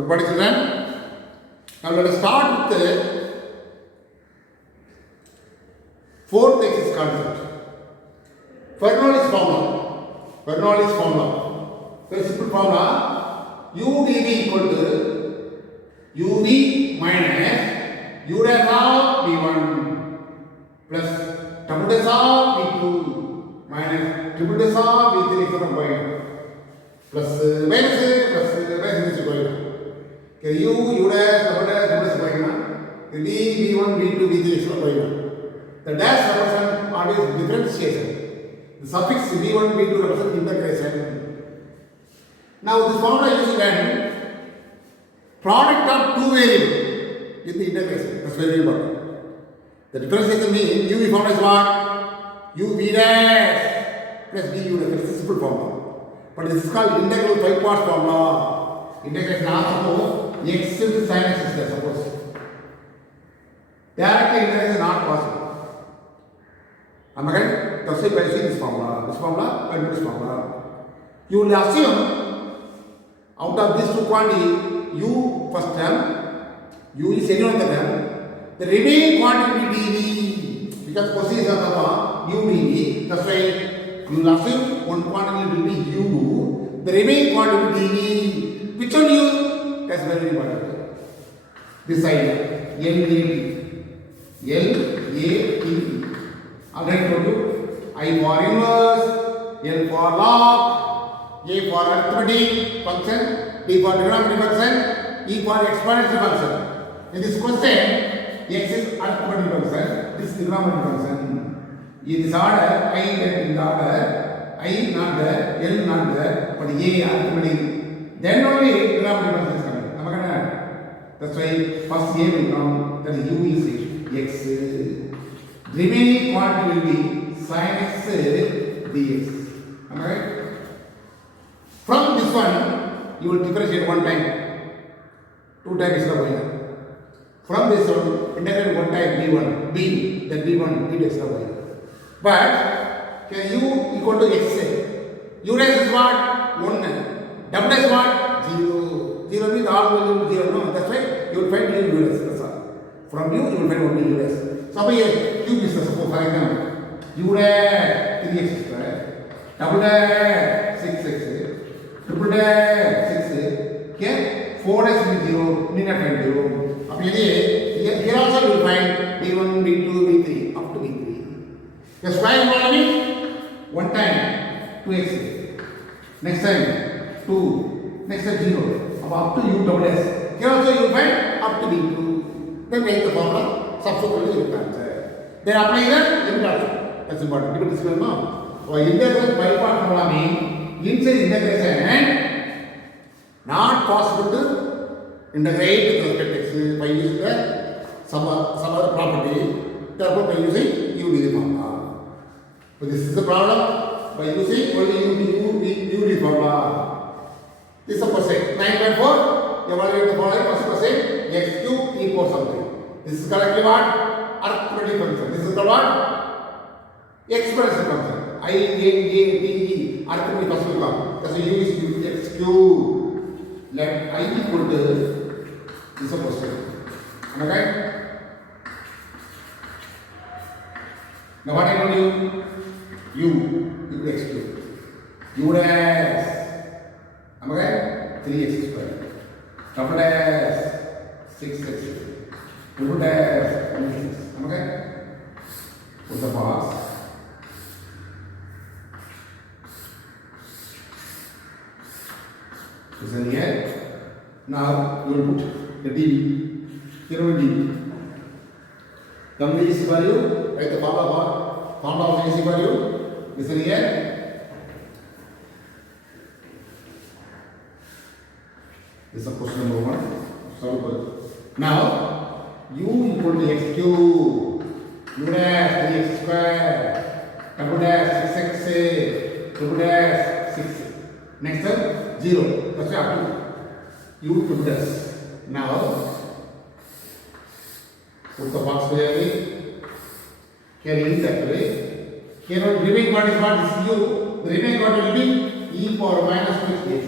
good body children. Now let us start with the fourth axis concept. Bernoulli's formula. Bernoulli's formula. Very simple formula. UdV equal to UV minus U dash of V1 plus double dash of V2 minus triple dash of V3 from y plus minus is equal to U dash double dash y1 V1 V2 V3 is equal to the dash represents always differentiation. The suffix V1 V2 represents integration. Now this formula is when product of two variables in the integration. That's very important. The differentiation means UV formula is what? UV dash plus VU dash. It's a simple formula. But this is called integral 5 parts formula. Integration also x into sin x is there, suppose. Directly integration is not possible. Am I right? That's why by using this formula, by this formula, you will assume out of these two quantity, u first term, u is any of the term, the remaining quantity will be dv, because position of u dv, that's why you will assume one quantity will be u, the remaining quantity will be dv. Which one use? That's very important. This side, L-A-T. Already told you, I for inverse, L for log, A for arithmetic function, D for trigonometry function, E for exponential function. In this question, X is arithmetic function, this is trigonometry function. In this order, I get in the order, I not there, L not there, but A arithmetic. Then only trigonometry function is coming. Am I correct? That's why first A will come, that is U is X. Remaining quantity will be sin x dx. Am I right? From this one, you will differentiate one time. Two times is the y. From this one, integrate one time b1, b, then b1, b dash the y. But, can u equal to x? U dash is what? 1. W dash is what? 0. 0 means all value will 0. No, that's why you will find u dash. That's all. From u, you will find only u dash. So, here, cube is the suppose for example, u dash 3x square, double dash 6x, triple dash 6, okay, 4 dash will be 0, need not find 0. Here also you will find b1, b2, b3, up to b3. The square volume one time 2x, next time 2, next time 0, up to u double dash. Here also you will find up to b2. Then make the formula. Subsequently, you can answer. Then apply the limit also. That's important. Limit is no. So integration by part formula means inside integration and not possible to integrate with respect to x by using the some other property. Therefore, by using UdV formula. So this is the problem by using only UdV formula. This is a question. 9.4. Evaluate the following first question. X cube equals something. This is correctly what? Arithmetic function. This is the what? Exponential function. I-A-A-D-E. Arithmetic function will come. That's why U is x cube. Let I equal to this is a question. Am I right? Now what I told you? U equal to x cube. U dash. Am I right? 3x square. Double dash 6x. Triple dash, okay? Put the box. This is here. Now you will put the dv. Here will be dv. Then the AC value, write the formula of AC value. This is here. This is question number 1. Solve. Now, u equal to x cube, u dash 3x square, double dash 6x, triple dash 6. Next one, 0. That's why up to u triple dash. Now, put the box clearly. Carry in that way. Here, the remaining part is what is u. The remaining part will be e power minus 6x.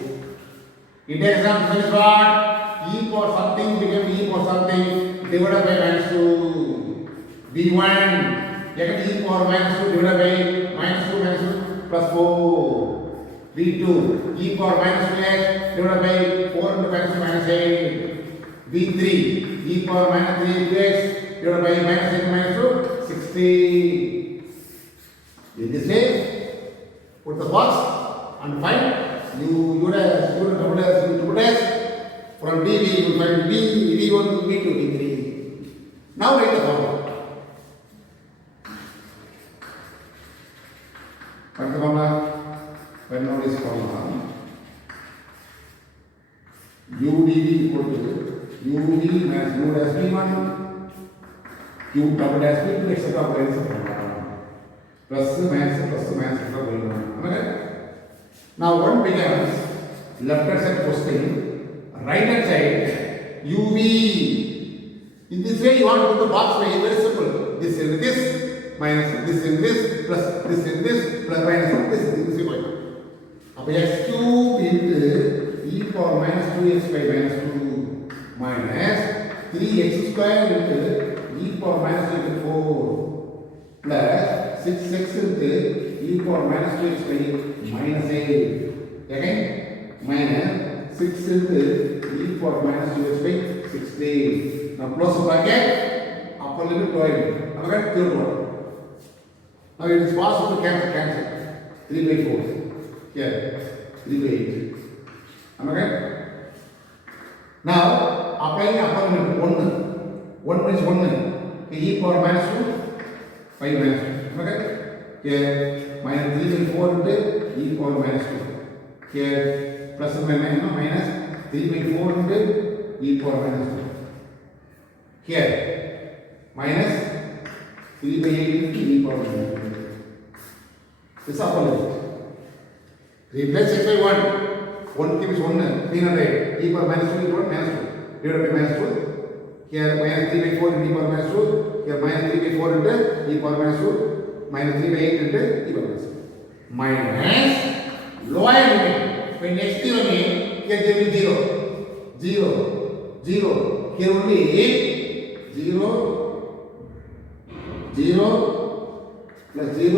Integration is what? e power something became e power something divided by minus 2. V1 again e power minus 2 divided by minus 2 plus 4. V2 e power minus 2x divided by 4 into minus 8. V3 e power minus 3x divided by minus 8 minus 2 60. In this way, put the box and find you as double as triple as from dv you will find v1 v2 v3. Now write the formula. What is the formula? When now this formula u dv equal to uv minus u dash v1 u double dash v2 etc. Plus minus going on. Okay? Now one becomes left hand side posting, right hand side uv. In this way you want to put the box way, very simple. This in this minus this in this plus this in this plus minus this in this way. Now x cube into e power minus 2x by minus 2 minus 3x square into e power minus 2 into 4 plus 6x into e power minus 2x by minus 8. Again minus 6 into e power minus 2x by 16. Now close the bracket, upper limit lower limit. Now get third one. Now it is possible to cancel. 3 by 4. Here 3 by 8. Okay? Now applying upper limit 1 minus 1 e power minus 2 5 minus 2. Okay? Here minus 3 by 4 into e power minus 2. Here plus and minus 3 by 4 into e power minus 2. Here minus 3 by 8 into e power minus 2. This is upper limit. Replace x by 1 keeps 1 300 e power minus 2 equal minus 2 divided by minus 2. Here minus 3 by 4 into e power minus 2. Here minus 3 by 4 into e power minus 2. Minus 3 by 8 into e power minus 2. Minus lower limit. When next 0 means here there will be 0. Here only 0 plus 0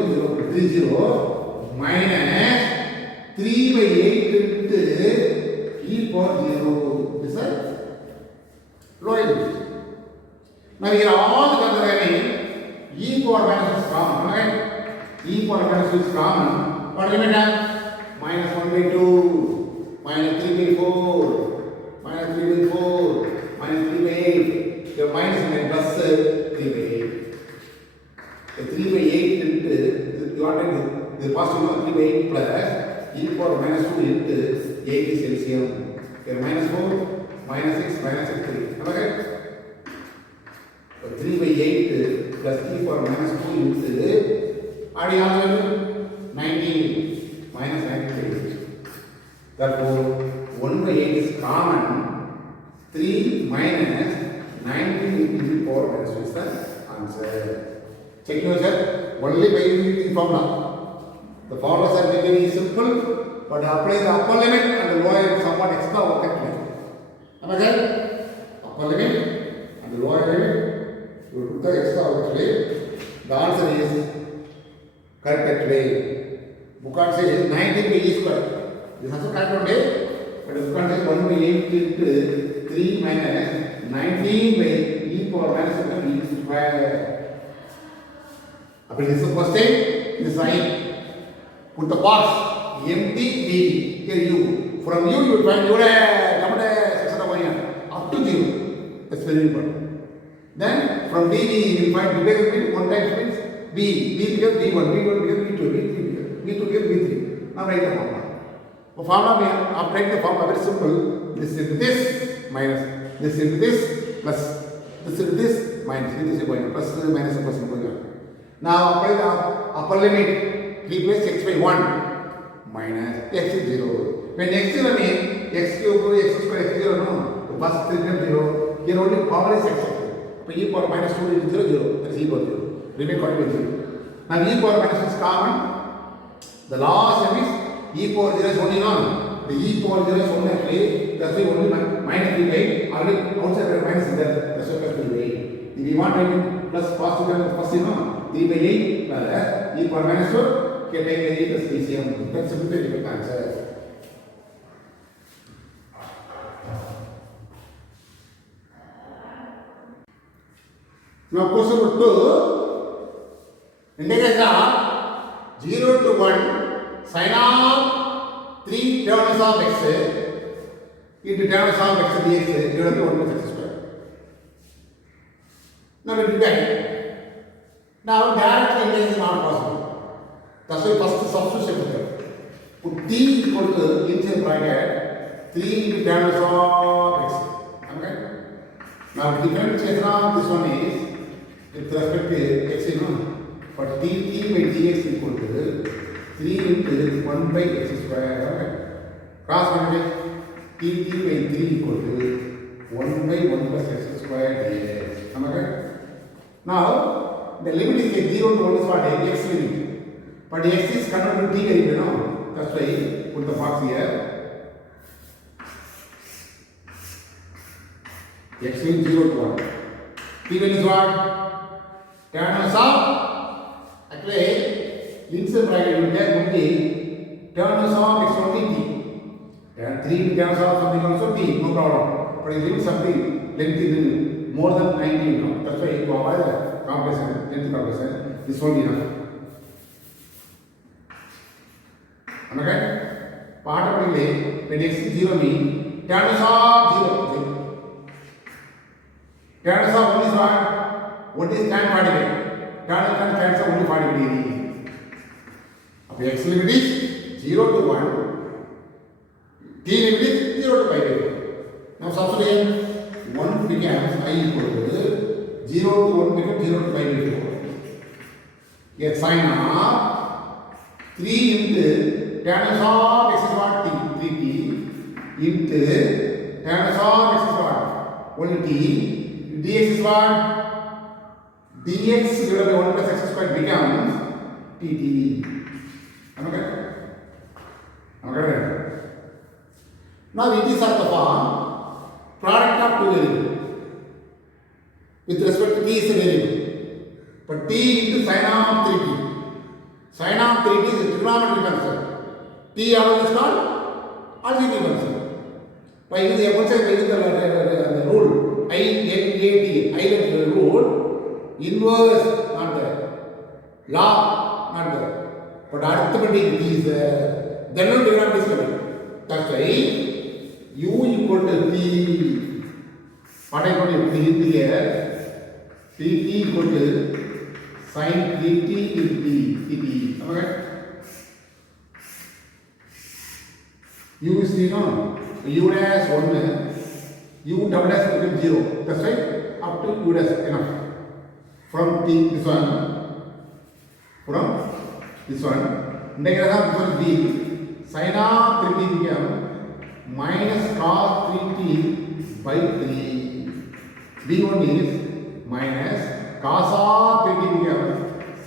3 0 minus 3 by 8 into e power 0. This is lower limit. Now here all the consideration e power minus is common, right? E power minus is common. What limit have? Minus 1 by 2, minus 3 by 4, minus 3 by 4, minus 3 by 8. Your minus and plus 3 by 8. The 3 by 8 into, you want the positive 3 by 8 plus e power minus 2 into 8 is LCM. Here minus 4, minus 6, minus 6, 3. Am I right? 3 by 8 plus e power minus 2 into adding all 19 minus 19. Therefore 1 by 8 is common. 3 minus 19 into e power minus 2 is the answer. Check yourself only by using the formula. The formulas are very simple, but apply the upper limit and the lower limit somewhat extra vocabulary. Am I right? Upper limit and the lower limit, you put the extra vocabulary. The answer is correct way. Bookard says 19 by e square. This is also correct only, but Bookard says 1 by 8 into 3 minus 19 by e power minus e square. This is the first thing, this sign. Put the box empty d. Here u. From u you will find u section of 1 up to 0. That's very important. Then from dv you will find replacement 1 times means b. b becomes b1, b1 becomes b2, b3 becomes b2 Now write the formula. The formula we have write the formula very simple. This into this minus this into this plus this into this minus this is going plus minus plus going on. Now apply the upper limit. Replace x by 1 minus x is 0. When x 0 means x cube x square x 0 no. The first 3 becomes 0. Here only power is x. So e power minus 2 is 0 0. That is e power 0. Remain continuous 0. Now e power minus 1 is common. The last term is e power 0 is only 1. the e power 0 is only actually, that's why only minus 3 by, already outside there minus is there, that's why plus 3 by 8. If we want to plus positive term, first 3 by 8 plus e power minus 4, okay, take the 8 as PCM. That's a very good answer. Now question number 2, integration of 0 to 1 sin of 3 terms of x into terms of x dx divided by 1 plus x square. Now let me back. Now direct integration is not possible. That's why first substitution. Put t equal to inside bracket 3 into terms of x. Okay. Now differentiation of this one is with respect to x, but dt by dx equal to 3 into 1 by x square. Okay. Cross multiply dt by 3 equal to 1 by 1 plus x square dx. Okay. Now the limit is like 0 to 1 is what? X limit. But x is converted to t variable, no? That's why put the box here. X means 0 to 1. T value is what? Tan of actually inside bracket you take only tan of x only t. Tan 3 tan of something also t, no problem. But if you give something length is more than 90, that's why you avoid the comparison, length comparison. This won't be enough. Okay? Part of the when x is 0 means tan of 0. Tan of 1 is what? What is tan 45? Tan of only 45 degree. If x limit is 0 to 1, t limit is 0 to 5. Now substitute 1 becomes I equal to 0 to 1 becomes 0 to 5 into 4. Get sin of 3 into tan of x is what? T, 3t into tan of x is what? Only t. Dx is what? Dx divided by 1 plus x square becomes tt. Okay? Okay? Now it is of the form product of two variables. With respect to t is a variable. But t into sin of 3t. Sin of 3t is a trigonometric function. T always is called algebraic function. By using the rule I rule, inverse not there, log not there, but arithmetic is then no trigonometry is coming. That's why u equal to t. What I put here, tt equal to sin 3t into tt. Okay? U is 3, no? U dash 1, u double dash becomes 0. That's right. Up to u dash enough. From t this one, integration of this one b, sin of 3t become minus cos 3t by 3. b1 is minus cos of 3t become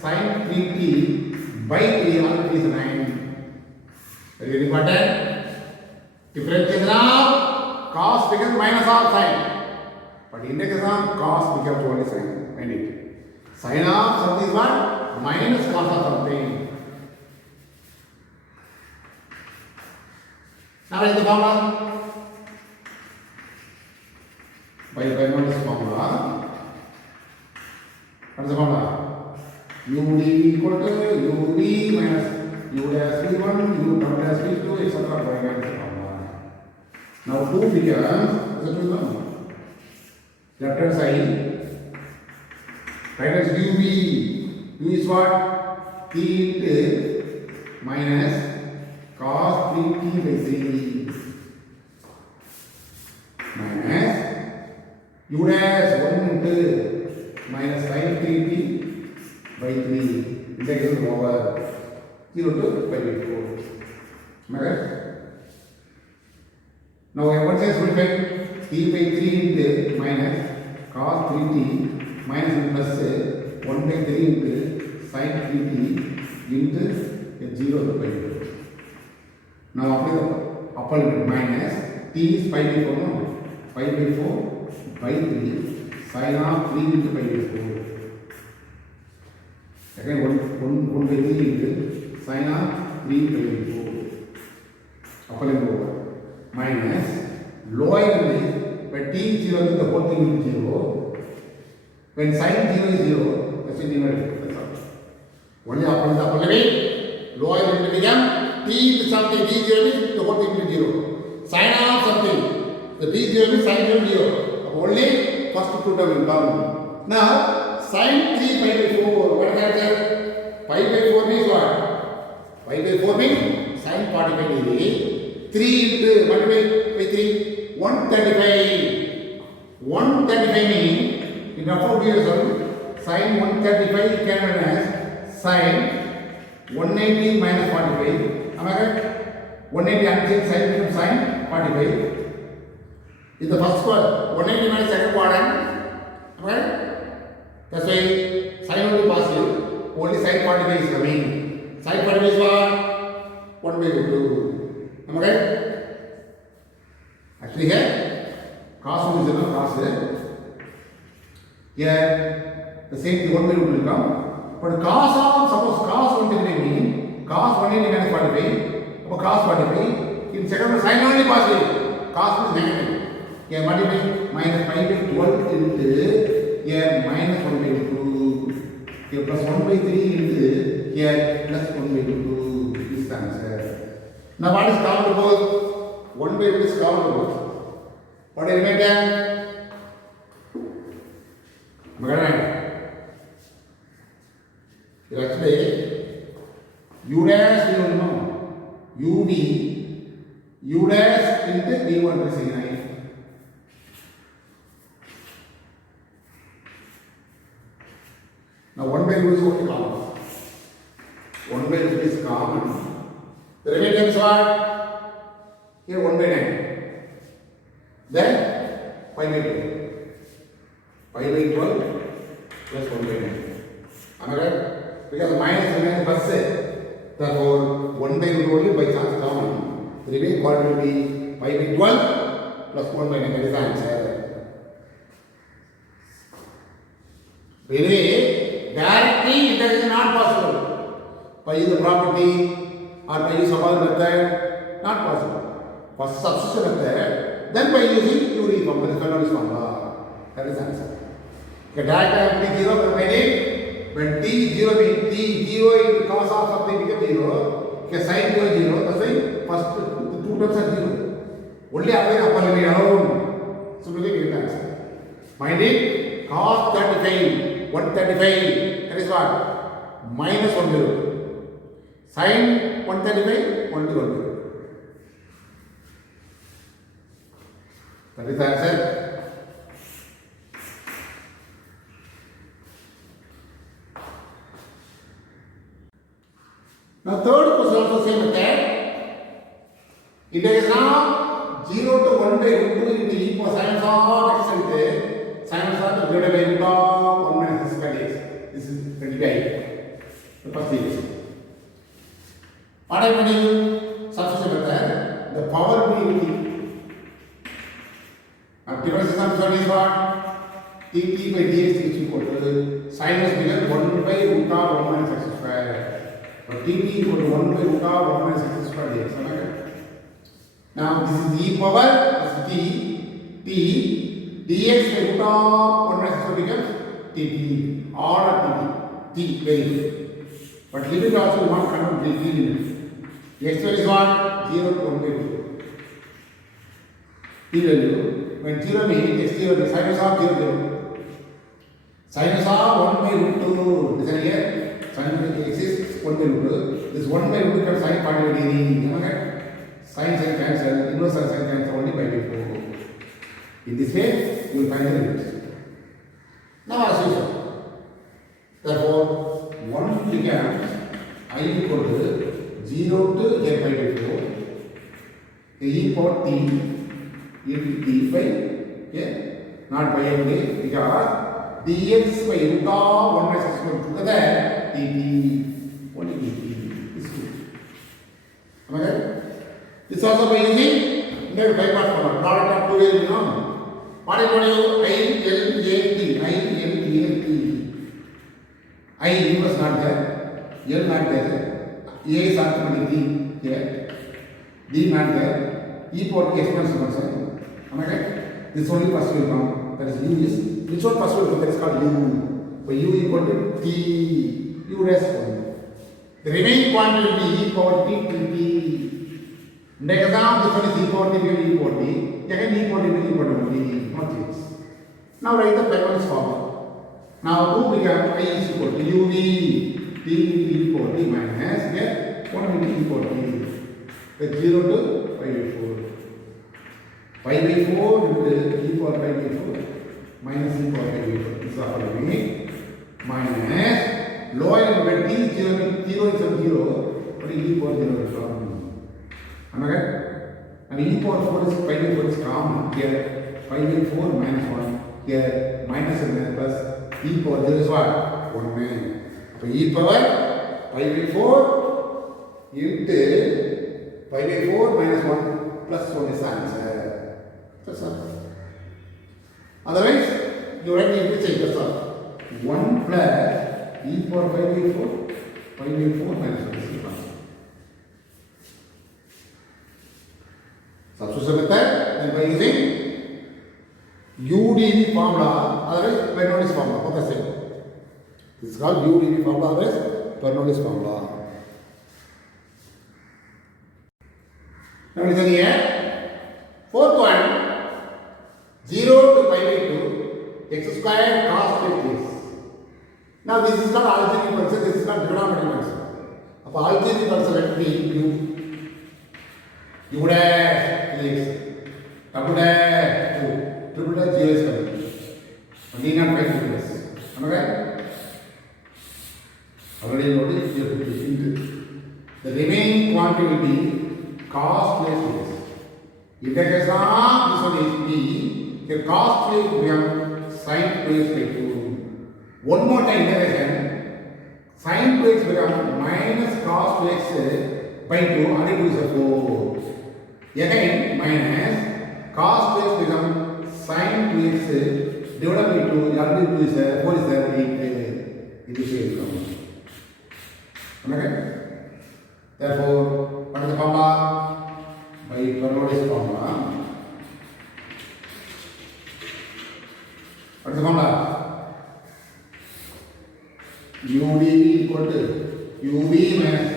sin 3t by 3, already is 9. Very important. Differentiation of cos becomes minus of sin. But integration of cos becomes only sin. Find it. Sin of something is what? Minus cos of something. Now what is the formula? By this formula. What is the formula? ud equal to ub minus u dash v1, u double dash v2, etc. Now 2 becomes, left hand side, right hand side UV. U is what? T into minus cos 3t by 3 minus u dash 1 into minus sin 3t by 3. Integration over 0 to 5 by 4. Okay? Now what is simplify? T by 3 into minus cos 3t minus plus 1 by 3 into sin 3t into 0 to 5. Now apply upper limit minus t is pi by 4 no, pi by 4 by 3 sin of 3 into pi by 4. Again 1 by 3 into sin of 3 pi by 4. Upper limit over minus lower limit when t is 0 then the whole thing will be 0. When sin 0 is 0, that's it numerator. That's all. Only upper limit, lower limit become t into something, t 0 means the whole thing will be 0. Sin of something, the t 0 means sin 0 0. Only first two term will come. Now, sin 3 pi by 4, what is that? Pi by 4 means what? Pi by 4 means sin 45 degree. 3 into multiplied by 3, 135. 135 means, in rough out here, sin 135 can be as sin 180 minus 45. Am I right? 180 unchanged sin becomes sin 45. Is the first square. 180 minus second quadrant. Am I right? That's why sin will be positive. Only sin 45 is coming. Sin 45 is what? 1 by root 2. Am I right? Actually here, cos 1 is not cos here. Here, the same thing 1 by root will come. But cos of, suppose cos 135 means cos 180 minus 45, or cos 45, in second one sin only positive, cos is negative. Here multiply minus pi by 12 into here minus 1 by 2, here plus 1 by 3 into here plus 1 by 2. This is the answer. Now what is common to both? 1 by 2 is common to both. What is remainder? Actually, u dash we don't know. UD, u dash into d1 by sin I. Now 1 by root is only common. 1 by root is common. The remainder is what? Here 1 by 9. Then pi by 2. Pi by 12 plus 1 by 9. Am I right? Because minus remains plus say. Therefore, 1 by root only by chance common. The remaining part will be pi by 12 plus 1 by 9. That is the answer. Anyway, directly integration is not possible. By use the property or by use some other method, not possible. First substitution method, then by using Curie formula, the Bernoulli's formula. That is the answer. Okay, direct t 0 provided when t 0 means t 0 into cos of something becomes 0. Okay, sin 0 0. That's why first the two terms are 0. Only apply upper limit alone. So we get the answer. Mind it, cos 35, 135. That is what? Minus 1 0. Sin 135, 1 to 1 0. That is the answer. Now third question also same method. Integration of 0 to 1 by root 2 into e power sin of x into sin of divided by root of 1 minus x squared dx. This is 25. The first series. What I am doing? Substitution method. The power will be difference of is what? dt by dx is equal to sin is bigger 1 by root of 1 minus x squared. But dt equal to 1 by root of 1 minus x squared dx. Now this is e power, this is t, dx by root of 1 minus x squared becomes dt, order t, very good. But limit also we want to convert the limit. The x value is what? 0 to 1 by root. T value, when 0 means x 0 is sinus of 0 0. Sinus of 1 by root 2. This is here. Sin x is 1 by root 2. This 1 by root 2 becomes sin 45 degree. Okay? Sin cancel, inverse sin cancel only by 4. In this way, you will find the limits. Now as usual. Therefore, 1 becomes I equal to 0 to n by 4. E power t into t by, okay, not by only, because dx by root of 1 minus x squared together dt, only dt is good. Am I right? The This also by using integral by part formula. Product of two variables, you know. What is I L A T. I was not there. L not there. A is arithmetic here. D not there. E power t exponential function. Am I right? This only first will come. That is U is. Which one first will come? That is called U. So U equal to T. U rest one. The remaining quantity will be E power T to T. Next example, this one is E power T will be E power T. Again E power T will be E power T. No change. Now write the Pythagoras formula. Now 2 become I is equal to UV T E power T minus here 1 will be E power T. With 0 to pi by 4. Pi by 4 into E power pi by 4 minus E power pi by 4. This is equal to minus lower limit T 0 is 0, but E power 0 is common. Am I right? And E power 4 is pi by 4 is common. Here pi by 4 minus 1. Here minus and plus E power 0 is what? 1. So E power pi by 4 into pi by 4 minus 1 plus 1 is answer. That's all. Otherwise, you write the English saying that's all. 1 plus E power pi by 4 minus 1 is equal. Substitution method, then by using UDV formula, otherwise Bernoulli's formula, both the same. This is called UDV formula, otherwise Bernoulli's formula. Now listen here. Fourth one, 0 to pi by 2, x square cos 5 Now this is called algebraic function, this is called trigonometric function. Of algebraic function, let me U dash is double dash 2, triple dash 0 is coming. And need not find this. Am I right? Already noticed here into the remaining quantity will be cos plus this. In the case of this one is B, the cos will become sin 2x by 2. One more time integration, sin 2x become minus cos 2x by 2, and it is 4. Again minus cos 2x become sin 2x divided by 2, and 2 is 4 is 8. It is will come. Am I right? Therefore, what is the formula? By Bernoulli's formula. What is the formula? UDV equal to UV minus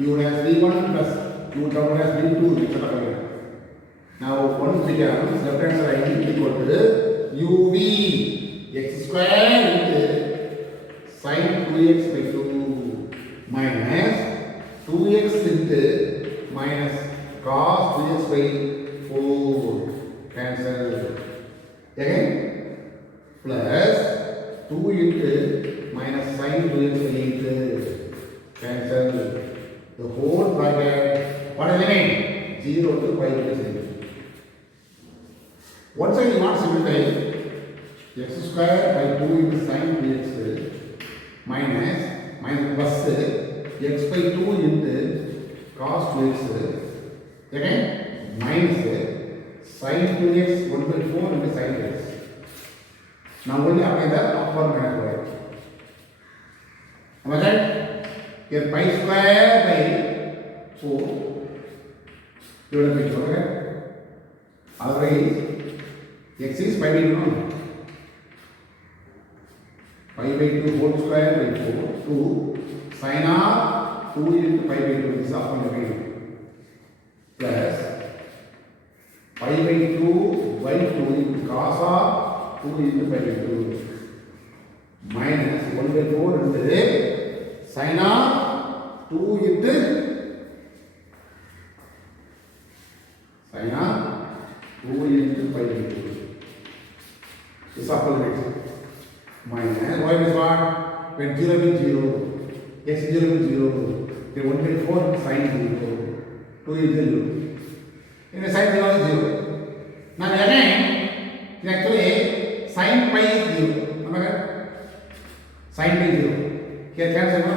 U dash V1 plus U double dash V2, etc. Now, one becomes left hand side equal to UV x square into sin 2x by 2 minus 2x into minus cos 2x by 4 cancel. Again plus 2 into minus sin 2x by 8 cancel. The whole bracket, what is the name? 0 to pi by 0. One side you want to simplify x square by 2 into sin 2x minus plus x by 2 into cos 2x again minus sin 2x 1 by 4 into sin 2x. Now only apply the upper minus y. Am I right? Here pi square by 4 divided by 4. Okay? Otherwise, x is pi by 2. Pi by 2 whole square by 4 2 sin of 2 into pi by 2 is upon the way plus pi by 2 by 2 into cos of 2 into pi by 2 minus 1 by 4 into sin of 2 into sin of 2 into pi by 2 is upon the way minus y is what? When 0 means 0, x 0 means 0, then 1 by 4 sin 0, 2 is 0. In the sin 0 is 0. Now again, actually sin pi is 0. Am I right? Sin pi is 0. Here cancel 1.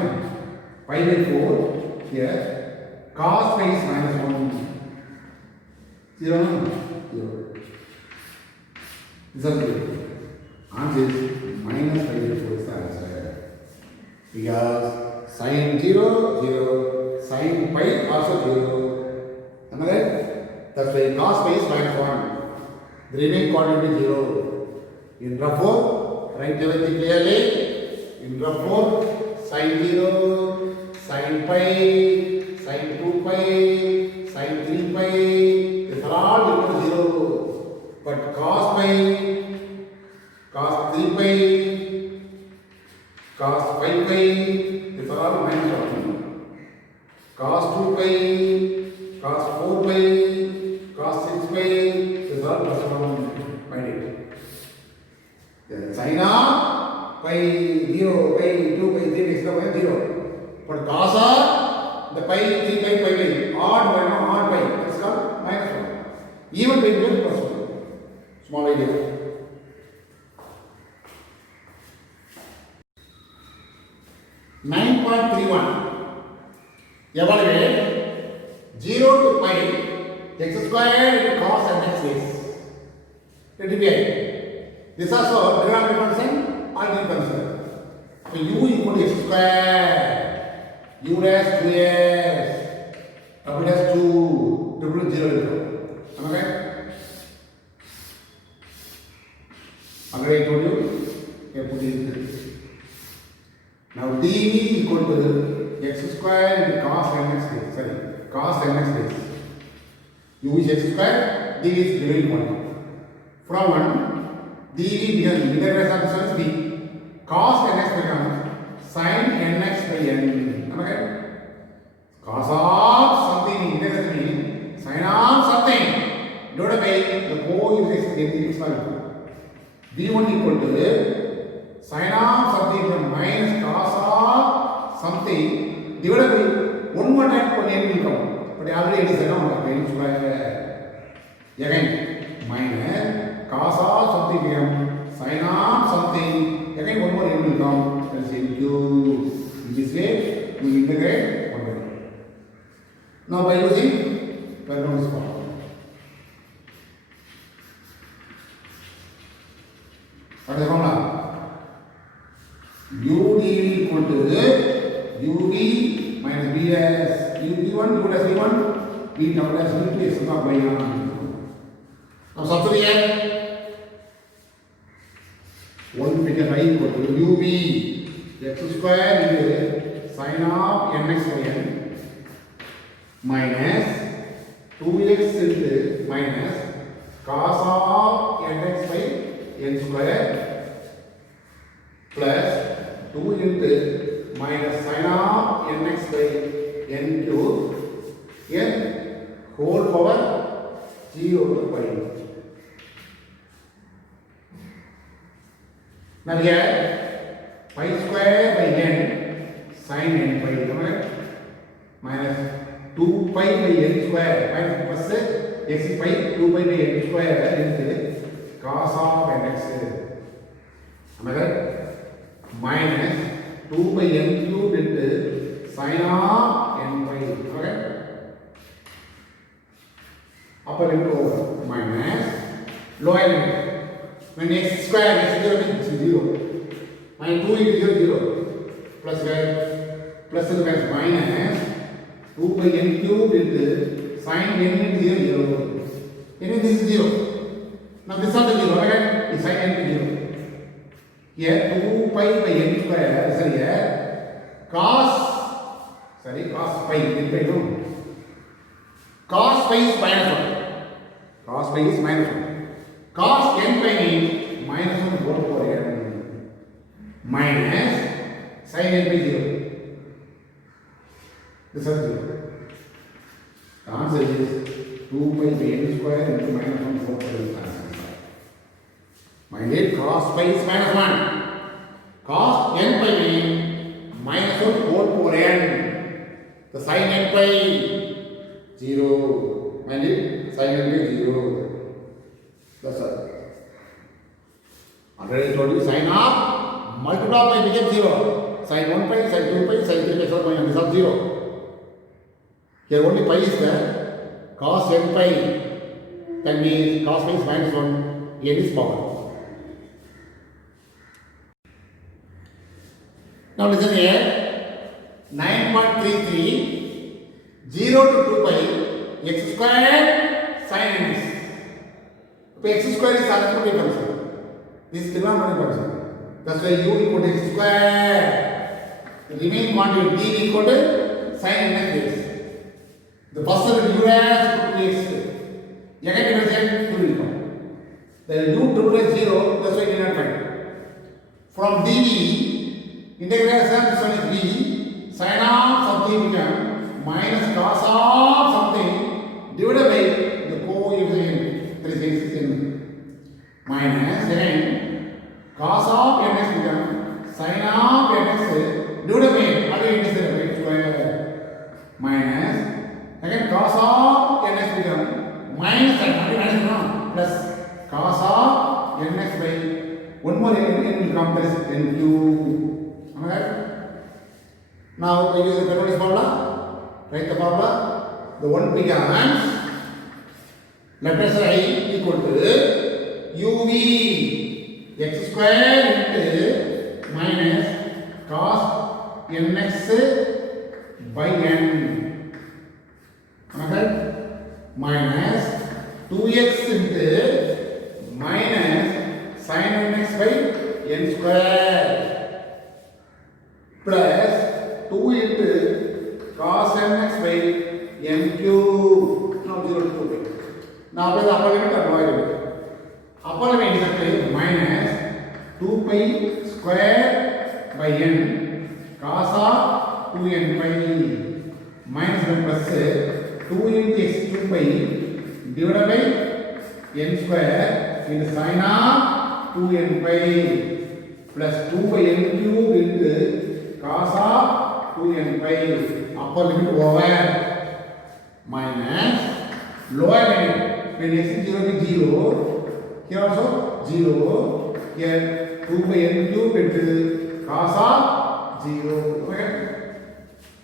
Pi by 4, here cos pi is minus 1. 0 no? 0. This is 0. Answer is minus 5/4 is the answer. Because sin 0, 0, sin pi also 0. Am I right? That's why cos pi is minus 1. The remaining quantity is 0. In rough 4, write everything clearly. In rough 4, sin 0, sin pi, sin 2 pi, sin 3 pi, these are all equal to 0. But cos pi, cos 3 pi, cos 5 pi, these are all minus 1. Cos 2 pi, cos 4 pi, cos 6 pi, these are plus 1. Find it. Then sin of pi 0, pi 2 pi 3 is 0. But cos of the pi 3 pi pi pi odd pi, that's called minus 1. Even pi is plus 1. Small idea. (9.31) Evaluate 0 to pi x squared into cos and x is. Let it be. This also trigonometric function, algebraic function. So u equal to x square, u dash 2s, w dash 2, w 0. Am I right? Already I told you. Here put it. Now dv equal to x square into cos mx days. Sorry, cos mx days. U is x square, dv is given quantity. From 1, dv becomes integral of this one is d. Cos nx becomes sin nx by n. Am I right? Cos of something integral means sin of something divided by the coefficient in the exponent. v1 equal to sin of something minus cos of something divided by one more time for n will come. But already it is n square. Again minus cos of something become sin of something. Again one more n will come. That is into. In this way we integrate one by one. Now by using Bernoulli's formula. What is the formula? u dv equal to uv minus b dash uv1 u dash v1 b double dash v2 is sum of y on. Now substitute here. One figure I equal to uv x square into sin of nx by n minus 2x into minus cos of nx by n square plus 2 into minus sin of nx by n cube n whole power 0 to pi. Now here pi square by n sin n pi minus 2 pi by n square minus plus x pi 2 pi by n square into cos of nx. Am I right? Minus 2 by n cube into sin of n pi. Okay? Upper limit over minus lower limit. When x square is 0 means 0. Minus 2 into 0, 0. Plus plus minus 2 by n cube into sin n into 0, 0. Anyway, this is 0. Now this is also 0. Okay? Is sin n into 0. Here 2 pi by n square is here cos pi n by 2. Cos pi is minus 1. Cos pi is minus 1. Cos n pi means minus 1 whole power n minus sin n by 0. This is 0. The answer is 2 pi by n square into minus 1 whole power is answer. Mind it, cos pi is minus 1. Cos n pi means minus 1 whole power n. The sin n pi 0. Mind it, sin n pi 0. That's all. Already told you sin of multiply pi became 0. Sin 1 pi, sin 2 pi, sin 3 pi, so on, this is 0. Here only pi is there. Cos n pi can be cos phi is minus 1, n is power. Now listen here, 9.33, 0 to 2 pi x square sin nx. X square is arithmetic function. This is trigonometric function. That's why u equal to x square. The remaining quantity d equal to sin nx dx. The first one u dash equal to x. Second division 2 will come. Then u triple is 0. That's why you cannot find. From dv, integration this one is b. Sin of something become minus cos of something divided by the coefficient. There is x in minus then cos of nx become sin of nx divided by again it is the square minus again cos of nx become minus and minus no plus cos of nx by one more n will come there is n cube. Am I right? Now we use the Bernoulli's formula. Write the formula. The one becomes left hand side equal to uv x square into minus cos nx by n. Okay? Minus 2x into minus sin nx by n square plus 2 into cos nx by n cube. Now 0 to 2. Now apply the upper limit and lower limit. Upper limit is actually minus 2 pi square by n cos of 2n pi minus 1 plus 2 into x cube pi divided by n square into sin of 2n pi plus 2 by n cube into cos of 2n pi. Upper limit over minus lower limit. When x is 0 be 0, here also 0, here 2 by n cube into cos of 0. Okay?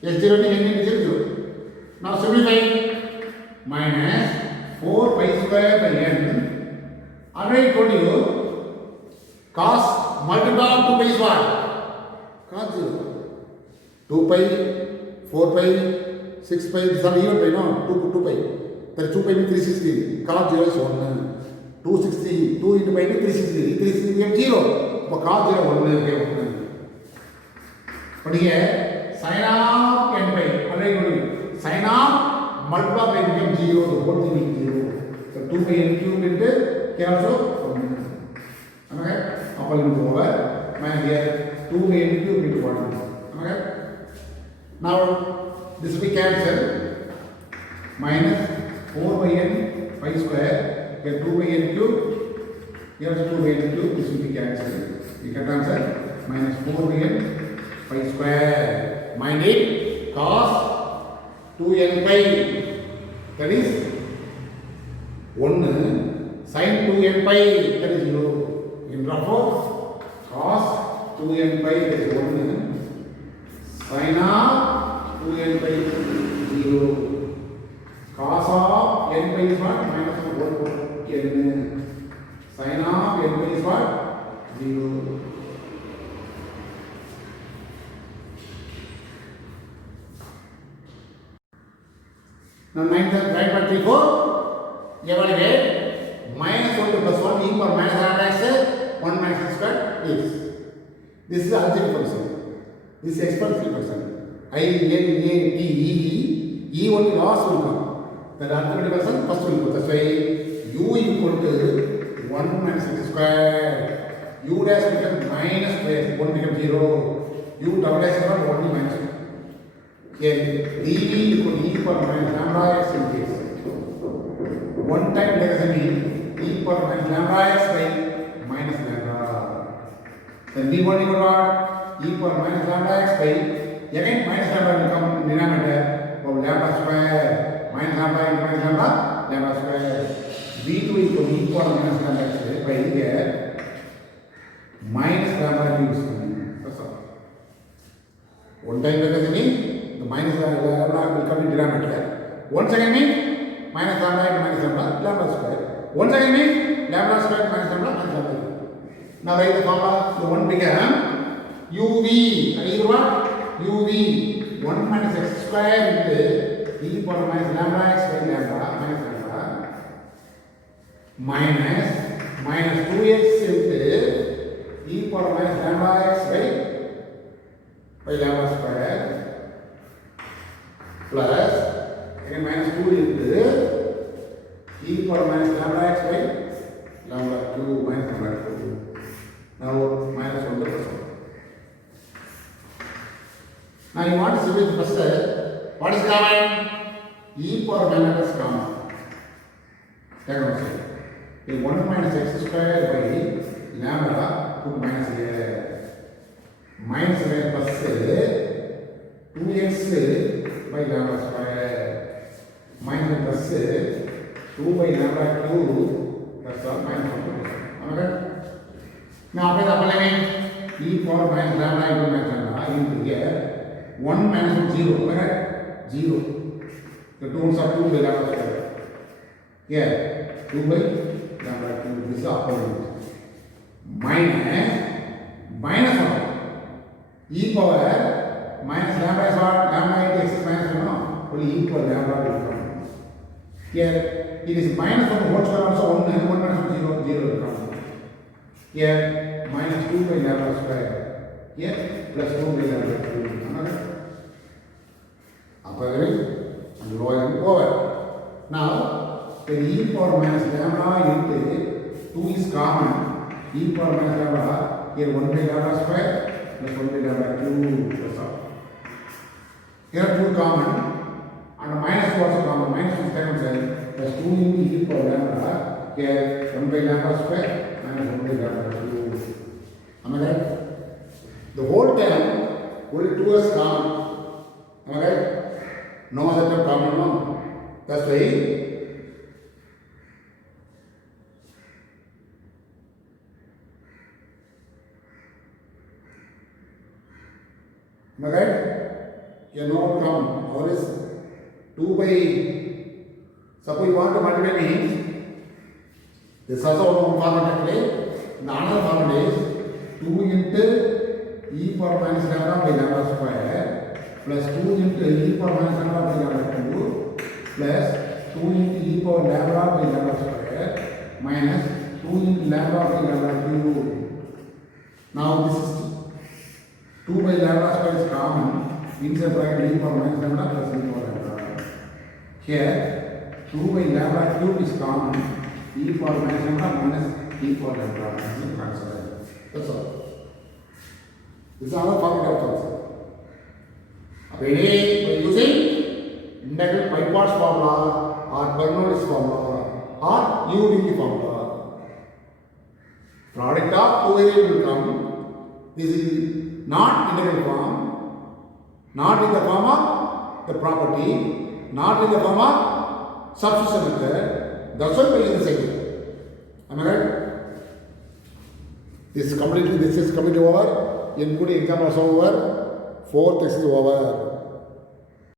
x 0 to n is 0. Now simplify minus 4 pi square by n. Already told you cos multiple of 2 pi is what? Cos 0. 2 pi, 4 pi, 6 pi, these are even pi, no? 2 pi. There is 2 pi means 360. Cos 0 is 1. 260. 2 into pi means 360. 360 becomes 0. But cos 0 1 becomes 1. But here, sin of n pi, already told you. Sin of multiple pi becomes 0. The whole thing is 0. So 2 pi n cube into here also 1. Okay? Upper limit over. Minus here 2 by n cube into 1. Okay? Now this will be cancelled. Minus 4 by n pi square. Here 2 by n cube. Here also 2 by n cube. This will be cancelled. You can answer minus 4 by n pi square. Mind it. Cos 2n pi. That is 1. Sin 2n pi. That is 0. In therefore cos 2n pi is 1. Sin of 2n pi is 0. Cos of n pi is what? Minus 1 n. Sin of n pi is what? 0. Now 9.34 evaluate minus 1 to plus 1 e power minus r dash 1 minus x square is. This is algebraic function. This is exponential function. I, N, A, T, E only last will come. That arithmetic function first will come. That's why u equal to 1 minus x square. U dash becomes minus square. 1 becomes 0. U double dash becomes 1 minus 1. Here dv equal to e power minus lambda x into x. One time there is a e power minus lambda x by minus lambda. Then v1 equal to what? E power minus lambda x by again minus lambda will come in denominator of lambda square minus lambda into minus lambda lambda square. v2 equal to e power minus lambda x by here minus lambda cube. That's all. One time there is a the minus lambda will come in denominator. Once again means minus lambda into minus lambda square. 1 second means lambda square minus lambda minus lambda. Now write the formula. The 1 became uv. Either what? uv 1 minus x square into e power minus lambda x by lambda minus lambda minus 2x into e power minus lambda x by lambda square plus again minus 2 into e power minus lambda x by lambda 2 minus lambda 2. Now minus 1 to plus 1. Now you want to simplify first. What is common? E power minus x common. Take one second. 1 minus x square by lambda put minus here. Minus here plus 2x by lambda square. Minus plus 2 by lambda cube. That's all. Minus 1. Okay? Now apply the following. E power minus lambda into minus lambda into here. 1 minus 0, correct? 0. The two ones are 2 by lambda square. Here, 2 by lambda cube. This is the opposite. Minus 1. E power minus lambda is what? Lambda into x is minus 1. No? Only e power lambda will come. Here, it is minus 1 whole square also 1 and 1 minus 0, 0 will come. Here, minus 2 by lambda square. Here, plus 2 by lambda cube. And lower over. Now, the e power minus lambda into 2 is common. E power minus lambda, here 1 by lambda square plus 1 by lambda cube plus all. Here 2 common and minus 2 also common. Minus 2 times plus 2 into e power lambda, here 1 by lambda square minus 1 by lambda cube. Am I right? The whole term only 2 is common. Am I right? No other term common, no. That's why am I right? You know common. Or is 2 by, suppose you want to multiply means, this is also one format actually. The another format is 2 into e power minus lambda by lambda square plus 2 into e power minus lambda by lambda cube plus 2 into e power lambda by lambda square minus 2 into lambda by lambda cube. Now this is 2 by lambda square is common. Inside bracket e power minus lambda plus e power lambda. Here 2 by lambda cube is common. E power minus lambda minus e power lambda. That's all. This is another format of concept. By using integral by parts formula or Bernoulli's formula or UDP formula. Product of two variables will come. This is not integral form, not in the form of the property, not in the form of substitution method. That's why we use the same. Am I right? This is completely over. Including exam also over. 4th is over.